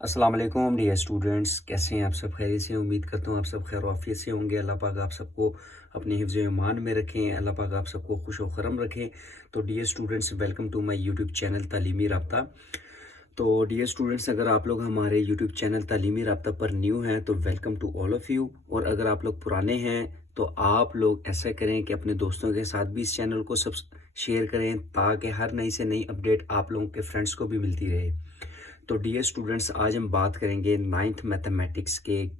अस्सलाम वालेकुम dear students, कैसे हैं आप सब? खैरियत से? उम्मीद करता हूँ आप सब खैर आफियत से होंगे। अल्लाह पाक आप सबको अपने हिफ्ज़ ईमान में रखें। अल्लाह पाक आप सबको खुश व खरम रखें। तो dear students, welcome to my YouTube channel Taleemi Rabta. तो डियर स्टूडेंट्स, अगर आप लोग हमारे यूट्यूब चैनल तालीमी राब्ता पर न्यू हैं तो welcome to all of you. और अगर आप लोग पुराने हैं तो आप लोग ऐसा करें कि अपने दोस्तों के साथ भी इस चैनल को सब शेयर करें, ताकि हर नई से नई अपडेट आप लोगों के फ्रेंड्स को भी मिलती रहे। तो डियर स्टूडेंट्स, आज हम बात करेंगे नाइन्थ मैथमेटिक्स के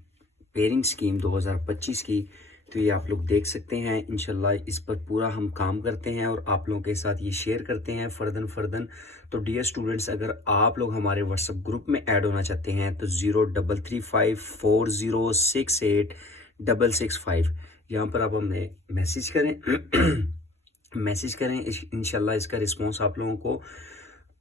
पेयरिंग स्कीम 2025 की। तो ये आप लोग देख सकते हैं, इंशाल्लाह इस पर पूरा हम काम करते हैं और आप लोगों के साथ ये शेयर करते हैं फर्दन। तो डियर स्टूडेंट्स, अगर आप लोग हमारे व्हाट्सएप ग्रुप में ऐड होना चाहते हैं तो 033540686665 यहाँ पर आप हमें मैसेज करें मैसेज करें। इंशाल्लाह इसका रिस्पॉन्स आप लोगों को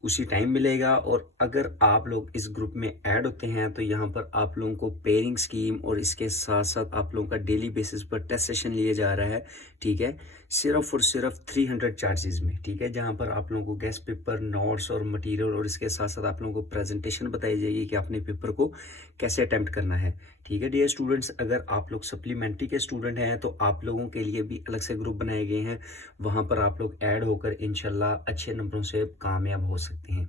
उसी टाइम मिलेगा। और अगर आप लोग इस ग्रुप में ऐड होते हैं तो यहाँ पर आप लोगों को पेयरिंग स्कीम और इसके साथ साथ आप लोगों का डेली बेसिस पर टेस्ट सेशन लिया जा रहा है, ठीक है, सिर्फ और सिर्फ 300 चार्जेस में, ठीक है, जहाँ पर आप लोगों को गेस्ट पेपर, नोट्स और मटेरियल और इसके साथ साथ आप लोगों को प्रेजेंटेशन बताई जाएगी कि आपने पेपर को कैसे अटेम्प्ट करना है, ठीक है। डियर स्टूडेंट्स, अगर आप लोग सप्लीमेंट्री के स्टूडेंट हैं तो आप लोगों के लिए भी अलग से ग्रुप बनाए गए हैं, वहाँ पर आप लोग ऐड होकर इंशाल्लाह अच्छे नंबरों से कामयाब हो सकते हैं।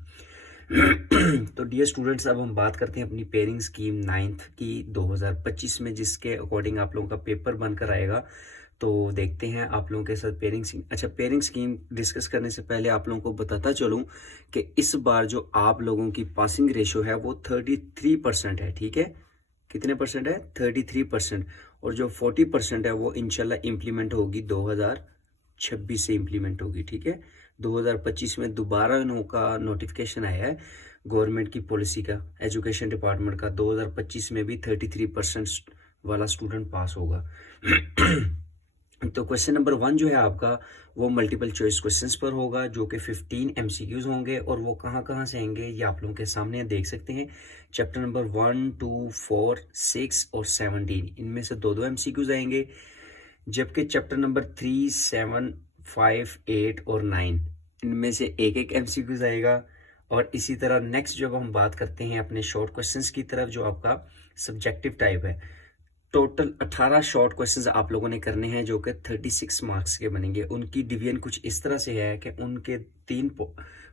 तो डियर स्टूडेंट्स, अब हम बात करते हैं अपनी पेयरिंग स्कीम नाइन्थ की 2025 में, जिसके अकॉर्डिंग आप लोगों का पेपर बनकर आएगा। तो देखते हैं आप लोगों के साथ पेयरिंग स्कीम। अच्छा, पेयरिंग स्कीम डिस्कस करने से पहले आप लोगों को बताता चलूं कि इस बार जो आप लोगों की पासिंग रेशो है वो 33% है, ठीक है। कितने परसेंट है? 33%। और जो 40% है वो इंशाल्लाह इम्प्लीमेंट होगी 2026 से इम्प्लीमेंट होगी, ठीक है। 2025 में दोबारा इनका नोटिफिकेशन आया है गवर्नमेंट की पॉलिसी का, एजुकेशन डिपार्टमेंट का। 2025 में भी 33% वाला स्टूडेंट पास होगा। तो क्वेश्चन नंबर 1 जो है आपका वो मल्टीपल चॉइस क्वेश्चंस पर होगा, जो कि 15 एमसीक्यूज होंगे। और वो कहाँ से आएंगे ये आप लोगों के सामने देख सकते हैं। चैप्टर नंबर 1, 2, 4, 6 और 17, इनमें से दो एमसीक्यूज आएंगे। जबकि चैप्टर नंबर 3, 7, 5, 8 और 9, इनमें से एक एमसीक्यूज आएगा। और इसी तरह नेक्स्ट जब हम बात करते हैं अपने शॉर्ट क्वेश्चंस की तरफ, जो आपका सब्जेक्टिव टाइप है, टोटल 18 शॉर्ट क्वेश्चंस आप लोगों ने करने हैं, जो कि 36 मार्क्स के बनेंगे। उनकी डिवीजन कुछ इस तरह से है कि उनके 3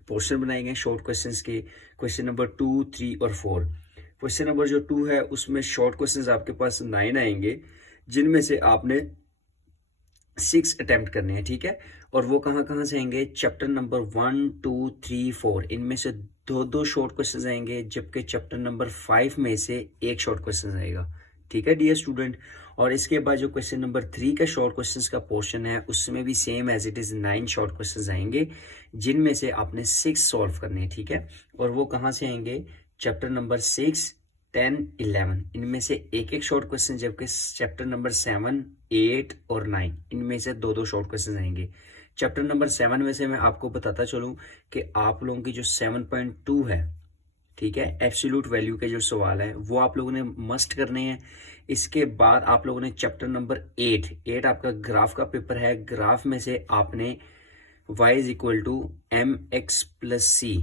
पोर्शन बनाए गए शॉर्ट क्वेश्चंस के। क्वेश्चन नंबर 2, 3 और 4। क्वेश्चन नंबर जो 2 है उसमें शॉर्ट क्वेश्चंस आपके पास 9 आएंगे, जिनमें से आपने 6 अटेम्प्ट करने हैं, ठीक है। और वो कहाँ से आएंगे? चैप्टर नंबर 1, 2, 3, 4, इनमें से दो शॉर्ट क्वेश्चन आएंगे, जबकि चैप्टर नंबर 5 में से एक शॉर्ट क्वेश्चन आएगा, ठीक है डियर स्टूडेंट। और इसके बाद जो क्वेश्चन नंबर 3 का शॉर्ट क्वेश्चंस का पोर्शन है, उसमें भी same as it is 9 short questions आएंगे, जिनमें से आपने 6 सॉल्व करने हैं, ठीक है। और वो कहाँ से आएंगे? चैप्टर नंबर 6, 10, 11, इनमें से एक शॉर्ट क्वेश्चन, जबकि चैप्टर नंबर 7, 8 और 9, इनमें से दो शॉर्ट क्वेश्चन आएंगे। चैप्टर नंबर 7 में से मैं आपको बताता चलूं कि आप लोगों की जो 7.2 है, ठीक है, एब्सोल्यूट वैल्यू के जो सवाल है वो आप लोगों ने मस्ट करने हैं। इसके बाद आप लोगों ने चैप्टर नंबर 8 आपका ग्राफ का पेपर है। ग्राफ में से आपने y is equal to mx+c,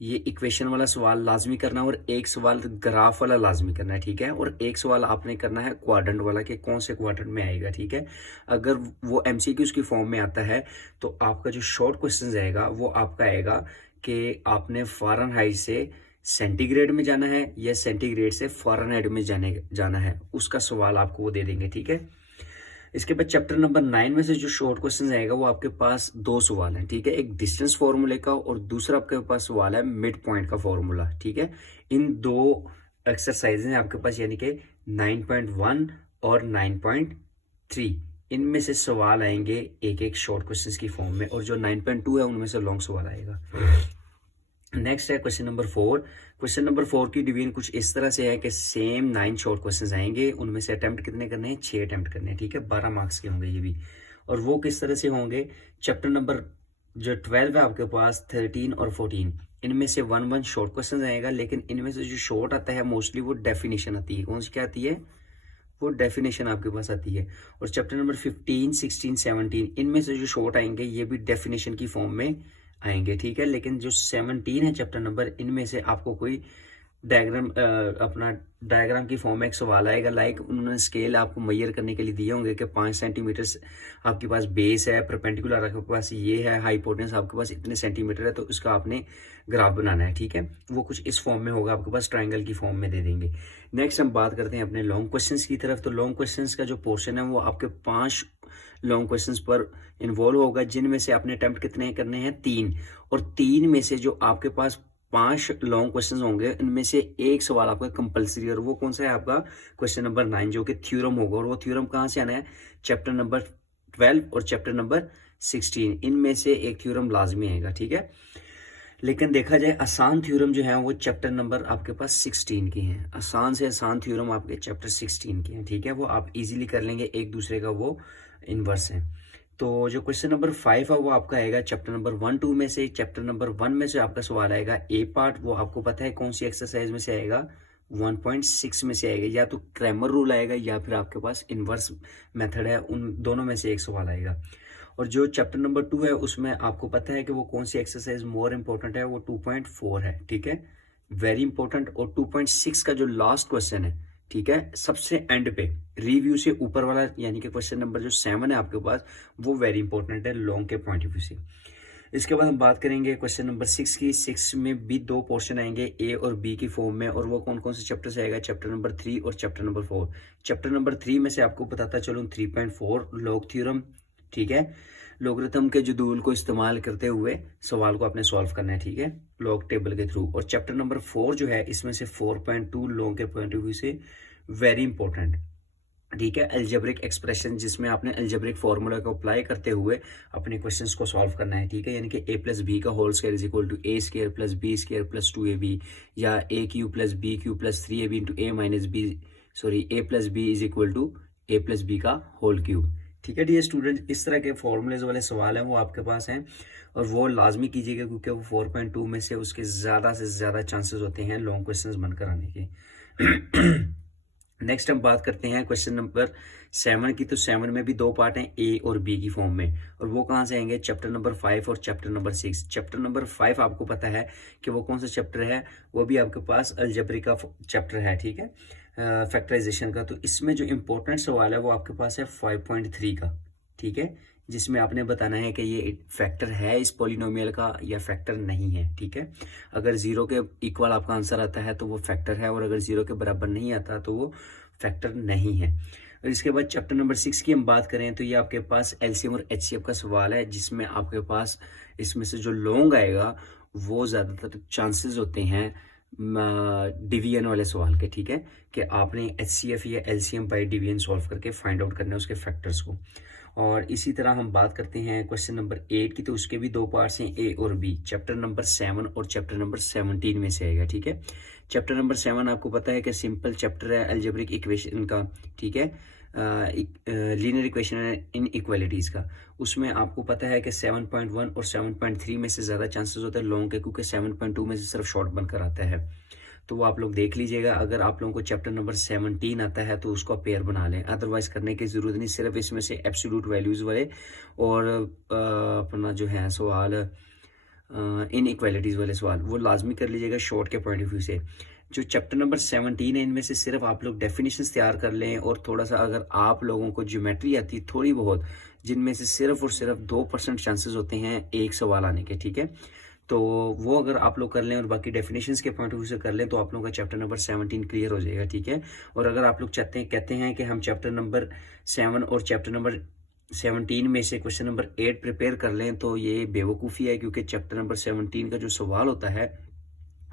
ये इक्वेशन वाला सवाल लाजमी करना, और एक सवाल ग्राफ वाला लाजमी करना है, ठीक है। और एक सवाल आपने करना है क्वाड्रेंट वाला, कि कौन से क्वाड्रेंट में आएगा, ठीक है। अगर वो एमसीक्यूज की फॉर्म में आता है तो आपका जो शॉर्ट क्वेश्चन आएगा वो आपका आएगा कि आपने फ़ारेनहाइट से सेंटीग्रेड में जाना है या सेंटीग्रेड से फ़ारेनहाइट में जाना है, उसका सवाल आपको वो दे देंगे, ठीक है। इसके बाद चैप्टर नंबर 9 में से जो शॉर्ट क्वेश्चन आएगा वो आपके पास 2 सवाल हैं, ठीक है, एक डिस्टेंस फॉर्मूले का और दूसरा आपके पास सवाल है मिड पॉइंट का फॉर्मूला, ठीक है। इन 2 एक्सरसाइज हैं आपके पास, यानी कि 9.1 और 9.3, इनमें से सवाल आएंगे एक शॉर्ट क्वेश्चन की फॉर्म में, और जो 9.2 है उनमें से लॉन्ग सवाल आएगा। नेक्स्ट है क्वेश्चन नंबर 4। क्वेश्चन नंबर 4 की डिवीजन कुछ इस तरह से है कि सेम 9 शॉर्ट क्वेश्चंस आएंगे, उनमें से अटेम्प्ट कितने करने हैं? 6 अटेम्प्ट करने हैं, ठीक है। 12 मार्क्स के होंगे ये भी। और वो किस तरह से होंगे? चैप्टर नंबर जो 12 है आपके पास, 13 और 14, इनमें से 1 शॉर्ट क्वेश्चन आएगा, लेकिन इनमें से जो शॉर्ट आता है मोस्टली वो डेफिनेशन आती है। कौन सी क्या आती है? वो डेफिनेशन आपके पास आती है। और चैप्टर नंबर 15, 16, 17, इनमें से जो शॉर्ट आएंगे ये भी डेफिनेशन की फॉर्म में आएंगे, ठीक है। लेकिन जो 17 है चैप्टर नंबर, इनमें से आपको कोई डायग्राम अपना डायग्राम की फॉर्म में एक सवाल आएगा, लाइक उन्होंने स्केल आपको मेजर करने के लिए दिए होंगे कि 5 सेंटीमीटर आपके पास बेस है, परपेंडिकुलर आपके पास ये है, हाइपोटेनस आपके पास इतने सेंटीमीटर है, तो उसका आपने ग्राफ बनाना है, ठीक है। वो कुछ इस फॉर्म में होगा आपके पास, ट्राइंगल की फॉर्म में दे देंगे। नेक्स्ट हम बात करते हैं अपने लॉन्ग क्वेश्चंस की तरफ। तो लॉन्ग क्वेश्चंस का जो पोर्शन है वो आपके 5 लॉन्ग क्वेश्चंस पर इन्वॉल्व होगा, जिनमें से आपने अटेम्प्ट कितने करने हैं, 3। और 3 में से जो आपके पास 5 लॉन्ग क्वेश्चंस होंगे, इनमें से एक सवाल आपका कंपलसरी, और वो कौन सा है आपका क्वेश्चन नंबर 9, जो कि थ्योरम होगा। और वो थ्योरम कहाँ से आना है, चैप्टर नंबर 12 और चैप्टर नंबर 16, इनमें से एक थ्योरम लाजमी आएगा, ठीक है। लेकिन देखा जाए आसान थ्योरम जो है वो चैप्टर नंबर आपके पास 16 की हैं, आसान से आसान थ्योरम आपके चैप्टर 16 की हैं, ठीक है। वो आप इजीली कर लेंगे, एक दूसरे का वो इन्वर्स है। तो जो क्वेश्चन नंबर 5 है वो आपका आएगा चैप्टर नंबर 1, 2 में से। चैप्टर नंबर 1 में से आपका सवाल आएगा ए पार्ट, वो आपको पता है कौन सी एक्सरसाइज में से आएगा, 1.6 में से आएगा, या तो क्रैमर रूल आएगा या फिर आपके पास इन्वर्स मेथड है, उन दोनों में से एक सवाल आएगा। और जो चैप्टर नंबर 2 है उसमें आपको पता है कि वो कौन सी एक्सरसाइज मोर इंपॉर्टेंट है, वो 2.4 है, ठीक है, वेरी इंपॉर्टेंट। और 2.6 का जो लास्ट क्वेश्चन है, ठीक है, सबसे एंड पे रिव्यू से ऊपर वाला, यानी कि क्वेश्चन नंबर जो 7 है आपके पास, वो वेरी इंपॉर्टेंट है लॉन्ग के पॉइंट ऑफ व्यू से। इसके बाद हम बात करेंगे क्वेश्चन नंबर 6 की। 6 में भी 2 पोर्शन आएंगे, ए और बी की फॉर्म में, और वो कौन कौन से चैप्टर से आएगा, चैप्टर नंबर 3 और चैप्टर नंबर 4। चैप्टर नंबर 3 में से आपको बताता चलूँ 3.4 लॉग थ्योरम, ठीक है, लोगरिथम के जदूल को इस्तेमाल करते हुए सवाल को आपने सॉल्व करना है, ठीक है, लॉग टेबल के थ्रू। और चैप्टर नंबर 4 जो है इसमें से 4.2 लॉग के पॉइंट ऑफ व्यू से वेरी इंपॉर्टेंट, ठीक है, अलजेब्रिक एक्सप्रेशन, जिसमें आपने अलजेब्रिक फार्मूला को अप्लाई करते हुए अपने क्वेश्चंस को सॉल्व करना है, ठीक है, यानी कि a प्लस बी का whole square is equal to a square plus B square plus 2ab, या a cube plus B cube plus 3ab into a minus B, sorry a plus B is equal to a plus B का whole cube, ठीक है dear student. इस तरह के formulas वाले सवाल हैं वो आपके पास हैं, और वो लाजमी कीजिएगा, क्योंकि वो 4.2 में से उसके ज़्यादा से ज़्यादा चांसेस होते हैं लॉन्ग क्वेश्चंस बनकर आने के। नेक्स्ट हम बात करते हैं क्वेश्चन नंबर 7 की। तो 7 में भी 2 पार्ट हैं, ए और बी की फॉर्म में, और वो कहाँ से आएंगे, चैप्टर नंबर 5 और चैप्टर नंबर 6। चैप्टर नंबर 5 आपको पता है कि वो कौन सा चैप्टर है, वो भी आपके पास अलजेब्रिक का चैप्टर है, ठीक है, फैक्टराइजेशन का। तो इसमें जो इंपॉर्टेंट सवाल है वो आपके पास है 5.3 का, ठीक है, जिसमें आपने बताना है कि ये फैक्टर है इस पॉलिनोमियल का या फैक्टर नहीं है, ठीक है। अगर 0 के इक्वल आपका आंसर आता है तो वो फैक्टर है, और अगर 0 के बराबर नहीं आता तो वो फैक्टर नहीं है। और इसके बाद चैप्टर नंबर 6 की हम बात करें तो ये आपके पास एलसीएम और एचसीएफ का सवाल है, जिसमें आपके पास इसमें से जो लॉन्ग आएगा वो ज़्यादातर चांसेस होते हैं डिवीजन वाले सवाल के, ठीक है, कि आपने एचसीएफ या एलसीएम बाय डिवीजन सॉल्व करके फाइंड आउट करना है उसके फैक्टर्स को। और इसी तरह हम बात करते हैं क्वेश्चन नंबर 8 की। तो उसके भी 2 पार्ट्स हैं, ए और बी, चैप्टर नंबर 7 और चैप्टर नंबर 17 में से आएगा, ठीक है। चैप्टर नंबर 7 आपको पता है कि सिंपल चैप्टर है अलजेब्रिक इक्वेशन का, ठीक है, लीनियर इक्वेशन इन इक्वालिटीज़ का। उसमें आपको पता है कि 7.1 और 7.3 में से ज़्यादा चांसेस होते हैं लॉन्ग के, क्योंकि 7.2 में से सिर्फ शॉर्ट बनकर आता है। तो वो आप लोग देख लीजिएगा, अगर आप लोगों को चैप्टर नंबर 17 आता है तो उसको पेयर बना लें, अदरवाइज करने की ज़रूरत नहीं। सिर्फ इसमें से एब्सोल्यूट वैल्यूज़ वाले और अपना जो है सवाल इन इक्वालिटीज़ वाले सवाल वो लाजमी कर लीजिएगा शॉर्ट के पॉइंट ऑफ व्यू से। जो चैप्टर नंबर 17 है इनमें से सिर्फ आप लोग डेफिनेशंस तैयार कर लें, और थोड़ा सा अगर आप लोगों को ज्योमेट्री आती है थोड़ी बहुत, जिनमें से सिर्फ और सिर्फ 2% चांसेस होते हैं एक सवाल आने के, ठीक है। तो वो अगर आप लोग कर लें और बाकी डेफिनेशंस के पॉइंट ऑफ व्यू से कर लें तो आप लोगों का चैप्टर नंबर 17 क्लियर हो जाएगा, ठीक है। और अगर आप लोग कहते हैं कि हम चैप्टर नंबर 7 और चैप्टर नंबर 17 में से क्वेश्चन नंबर 8 प्रिपेयर कर लें, तो ये बेवकूफ़ी है, क्योंकि चैप्टर नंबर 17 का जो सवाल होता है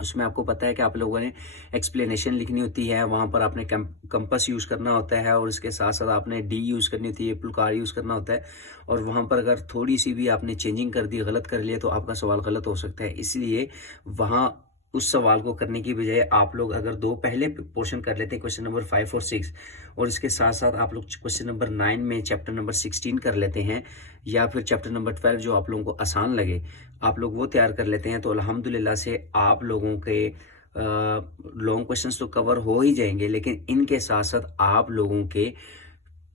उसमें आपको पता है कि आप लोगों ने एक्सप्लेनेशन लिखनी होती है, वहाँ पर आपने कंपास यूज़ करना होता है, और उसके साथ साथ आपने डी यूज़ करनी होती है, पुलकार यूज़ करना होता है, और वहाँ पर अगर थोड़ी सी भी आपने चेंजिंग कर दी, गलत कर लिया, तो आपका सवाल गलत हो सकता है। इसलिए वहाँ उस सवाल को करने की बजाय आप लोग अगर 2 पहले पोर्शन कर लेते हैं, क्वेश्चन नंबर 5 और 6, और इसके साथ साथ आप लोग क्वेश्चन नंबर 9 में चैप्टर नंबर 16 कर लेते हैं, या फिर चैप्टर नंबर 12 जो आप लोगों को आसान लगे आप लोग वो तैयार कर लेते हैं, तो अल्हम्दुलिल्लाह से आप लोगों के लॉन्ग क्वेश्चंस तो कवर हो ही जाएंगे, लेकिन इनके साथ साथ आप लोगों के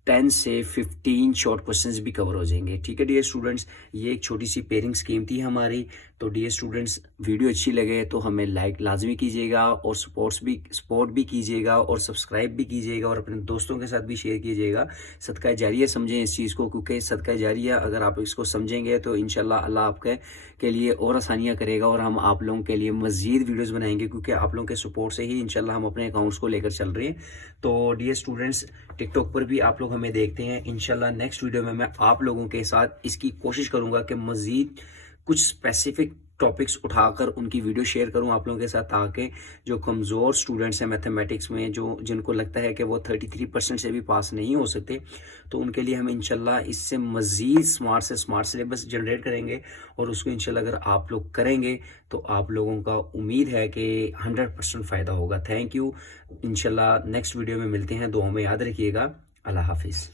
10 से 15 शॉर्ट क्वेश्चंस भी कवर हो जाएंगे, ठीक है डियर स्टूडेंट्स। ये एक छोटी सी पेयरिंग स्कीम थी हमारी, तो डियर स्टूडेंट्स, वीडियो अच्छी लगे तो हमें लाइक लाजमी कीजिएगा और सपोर्ट भी कीजिएगा और सब्सक्राइब भी कीजिएगा और अपने दोस्तों के साथ भी शेयर कीजिएगा। सदका जारिया समझें इस चीज़ को, क्योंकि सदका जारिया अगर आप इसको समझेंगे तो इंशाल्लाह अल्लाह आपके के लिए और आसानियाँ करेगा और हम आप लोगों के लिए मज़ीद वीडियोज़ बनाएंगे, क्योंकि आप लोगों के सपोर्ट से ही इंशाल्लाह हम अपने अकाउंट्स को लेकर चल रहे हैं। तो डियर स्टूडेंट्स, टिकटॉक पर भी आप लोग हमें देखते हैं। इंशाल्लाह नेक्स्ट वीडियो में मैं आप लोगों के साथ इसकी कोशिश करूँगा कि मज़ीद कुछ स्पेसिफिक टॉपिक्स उठाकर उनकी वीडियो शेयर करूं आप लोगों के साथ, ताकि जो कमज़ोर स्टूडेंट्स हैं मैथमेटिक्स में, जो जिनको लगता है कि वो 33% से भी पास नहीं हो सकते, तो उनके लिए हम इंशाल्लाह इससे मज़ीद स्मार्ट से स्मार्ट सिलेबस जनरेट करेंगे और उसको इंशाल्लाह अगर आप लोग करेंगे तो आप लोगों का उम्मीद है कि 100% फ़ायदा होगा। Thank you. इंशाल्लाह नेक्स्ट वीडियो में मिलते हैं। दुआ में याद रखिएगा। अल्लाह हाफिज़।